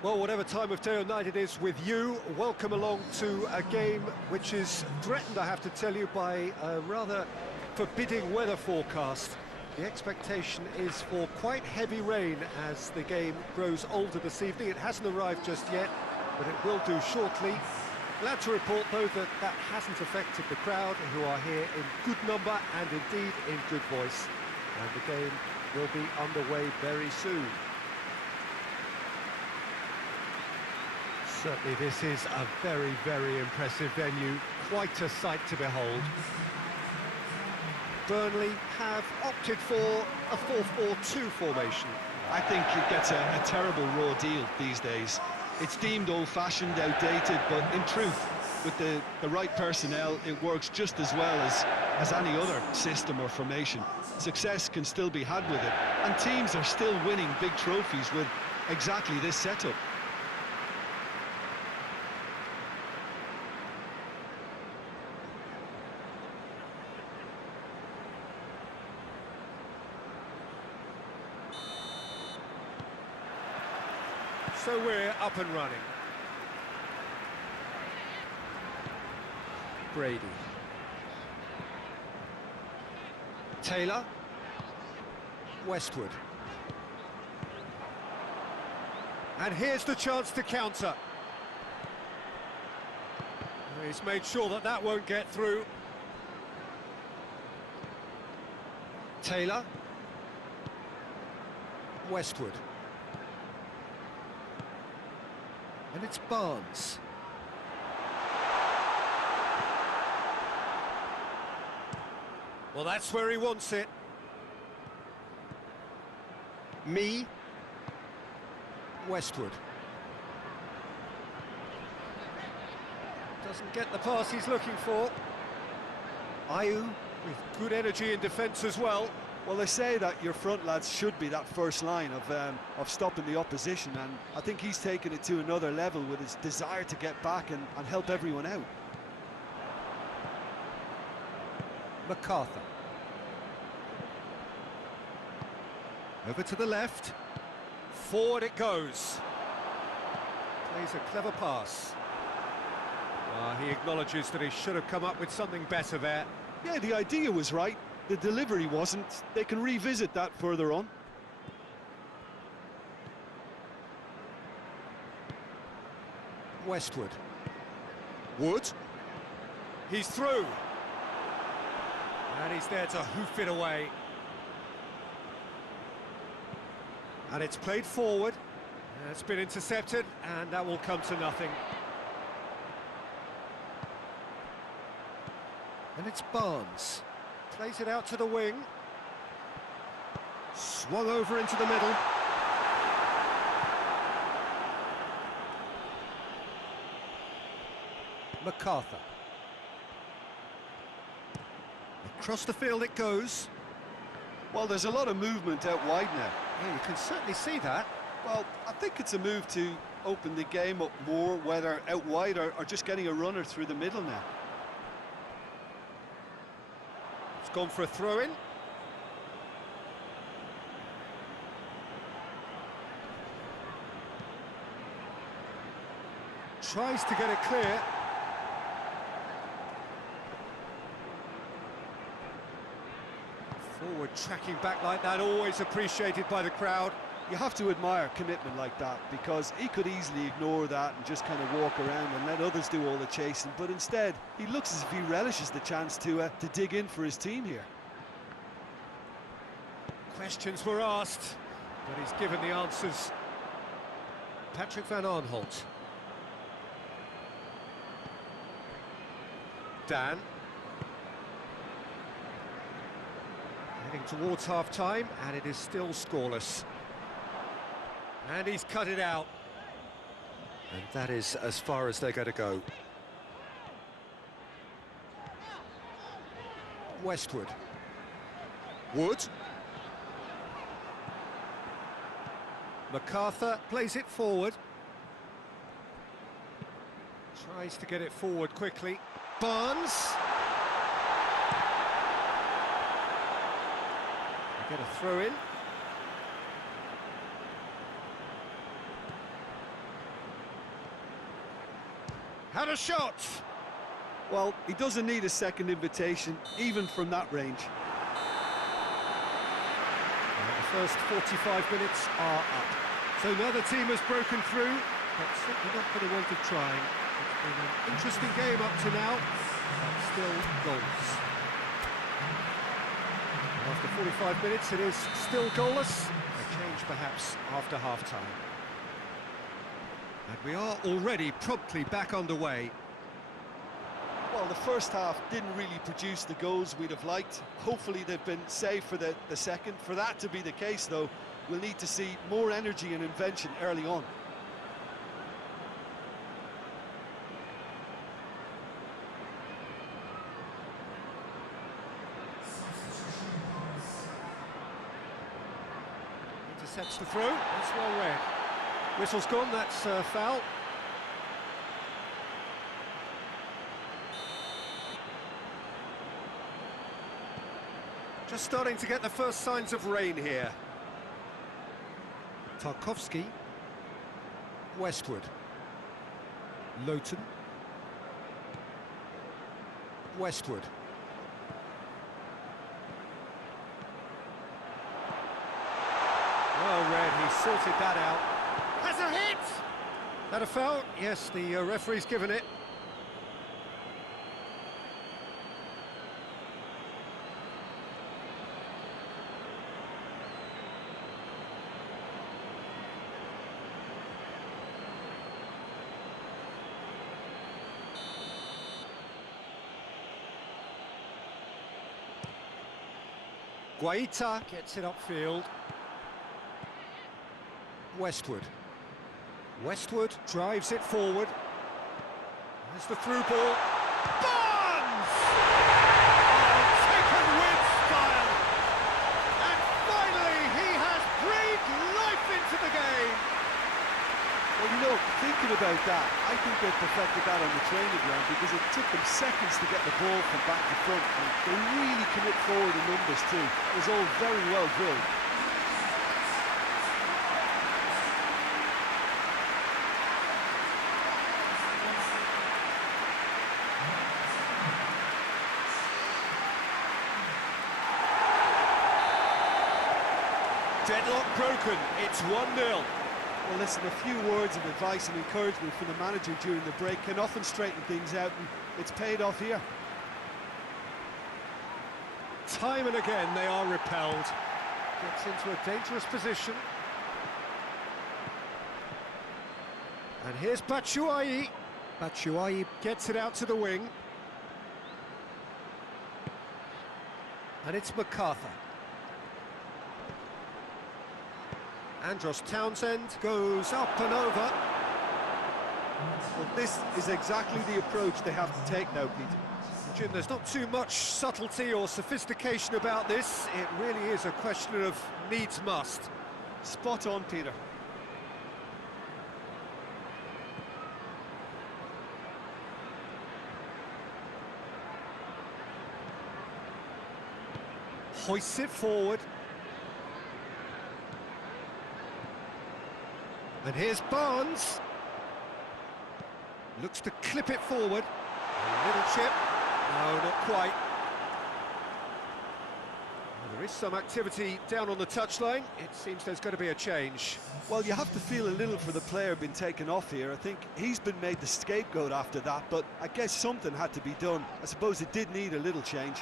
Well, whatever time of day or night it is with you, welcome along to a game which is threatened, I have to tell you, by a rather forbidding weather forecast. The expectation is for quite heavy rain as the game grows older this evening. It hasn't arrived just yet, but it will do shortly. Glad to report, though, that that hasn't affected the crowd, who are here in good number and indeed in good voice. And the game will be underway very soon. Certainly this is a very, very impressive venue, quite a sight to behold. Burnley have opted for a 4-4-2 formation. I think it gets a terrible raw deal these days. It's deemed old-fashioned, outdated, but in truth, with the right personnel, it works just as well as any other system or formation. Success can still be had with it, and teams are still winning big trophies with exactly this setup. So we're up and running. Brady. Taylor. Westwood. And here's the chance to counter. He's made sure that that won't get through. Taylor. Westwood. And it's Barnes. Well, that's where he wants it. Westwood. Doesn't get the pass he's looking for. Ayew with good energy in defence as well. Well, they say that your front lads should be that first line of stopping the opposition, and I think he's taken it to another level with his desire to get back and help everyone out. MacArthur. Over to the left. Forward it goes. Plays a clever pass. He acknowledges that he should have come up with something better there. Yeah, the idea was right. The delivery wasn't. They can revisit that further on. Westwood. Wood. He's through. And he's there to hoof it away. And it's played forward. It's been intercepted, and that will come to nothing. And it's Barnes. Plays it out to the wing. Swung over into the middle. MacArthur. Across the field it goes. Well, there's a lot of movement out wide now. Yeah, you can certainly see that. Well, I think it's a move to open the game up more, whether out wide or just getting a runner through the middle now. It's gone for a throw-in. Tries to get it clear. Forward tracking back like that, always appreciated by the crowd. You have to admire commitment like that, because he could easily ignore that and just kind of walk around and let others do all the chasing, but instead he looks as if he relishes the chance to dig in for his team here. Questions were asked, but he's given the answers. Patrick van Aanholt. Dan. Heading towards half-time, and it is still scoreless. And he's cut it out. And that is as far as they're going to go. Westwood. Wood. MacArthur plays it forward. Tries to get it forward quickly. Barnes. They get a throw in. Had a shot! Well, he doesn't need a second invitation, even from that range. And the first 45 minutes are up. So another team has broken through, but simply not going to want to try. It's been an interesting game up to now, but still goalless. And after 45 minutes, it is still goalless. A change perhaps after half-time. And we are already promptly back underway. Well, the first half didn't really produce the goals we'd have liked. Hopefully they've been saved for the second. For that to be the case, though, we'll need to see more energy and invention early on. Intercepts the throw, that's well read. Whistle's gone, that's foul. Just starting to get the first signs of rain here. Tarkowski. Westwood. Lowton. Westwood. Well read, he sorted that out. Has a hit! That a foul? Yes, the referee's given it. Guaita gets it upfield. Westwood. Westwood drives it forward. There's the through ball. Barnes! Oh, taken with style. And finally he has breathed life into the game. Well, you know, thinking about that, I think they perfected that on the training ground because it took them seconds to get the ball from back to front, and they really commit forward in numbers too. It was all very well drilled. Deadlock broken, it's 1-0. Well, listen, a few words of advice and encouragement from the manager during the break can often straighten things out, and it's paid off here. Time and again they are repelled. Gets into a dangerous position. And here's Batshuayi. Batshuayi gets it out to the wing. And it's MacArthur. Andros Townsend goes up and over. Well, this is exactly the approach they have to take now, Peter. Jim, there's not too much subtlety or sophistication about this. It really is a question of needs must. Spot on, Peter. Hoists it forward. And here's Barnes. Looks to clip it forward. A little chip. No, not quite. Well, there is some activity down on the touchline. It seems there's going to be a change. Well, you have to feel a little for the player being taken off here. I think he's been made the scapegoat after that, but I guess something had to be done. I suppose it did need a little change.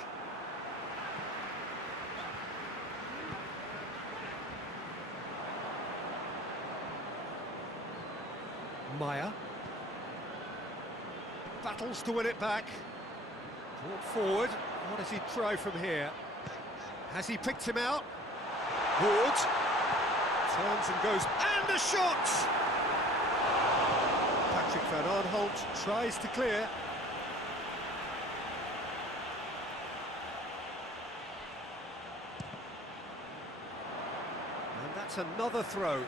Meyer battles to win it back. Brought forward. What does he try from here? Has he picked him out? Wood turns and goes, and a shot! Patrick van Aanholt tries to clear. And that's another throw.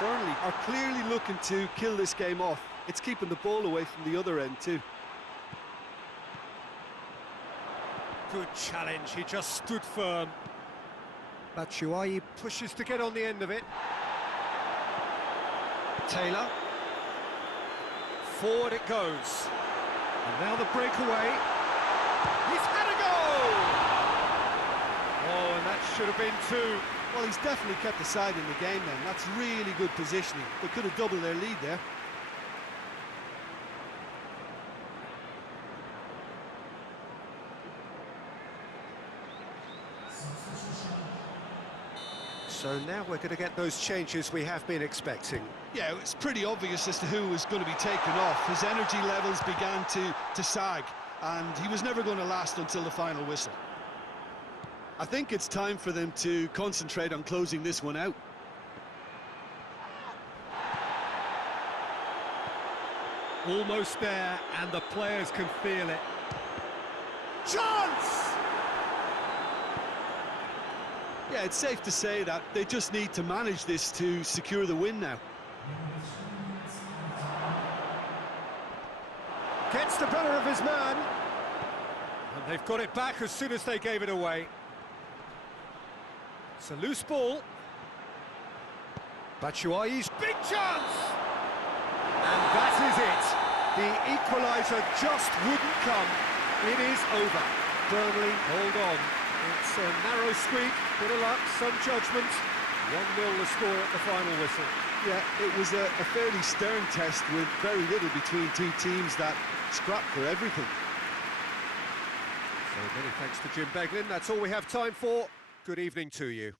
Burnley are clearly looking to kill this game off. It's keeping the ball away from the other end too. Good challenge, he just stood firm. Batshuayi pushes to get on the end of it. Taylor. Forward it goes. And now the breakaway. He's had a goal! Oh, and that should have been two. Well, he's definitely kept the side in the game then. That's really good positioning. They could have doubled their lead there. So now we're going to get those changes we have been expecting. Yeah, it's pretty obvious as to who was going to be taken off. His energy levels began to sag, and he was never going to last until the final whistle. I think it's time for them to concentrate on closing this one out. Almost there, and the players can feel it. Chance! Yeah, it's safe to say that they just need to manage this to secure the win now. Gets the better of his man. And they've got it back as soon as they gave it away. It's a loose ball. Batshuayi's big chance! And that is it. The equaliser just wouldn't come. It is over. Burnley hold on. It's a narrow squeak, bit of luck, some judgment. 1-0 the score at the final whistle. Yeah, it was a fairly stern test with very little between two teams that scrapped for everything. So many thanks to Jim Beglin. That's all we have time for. Good evening to you.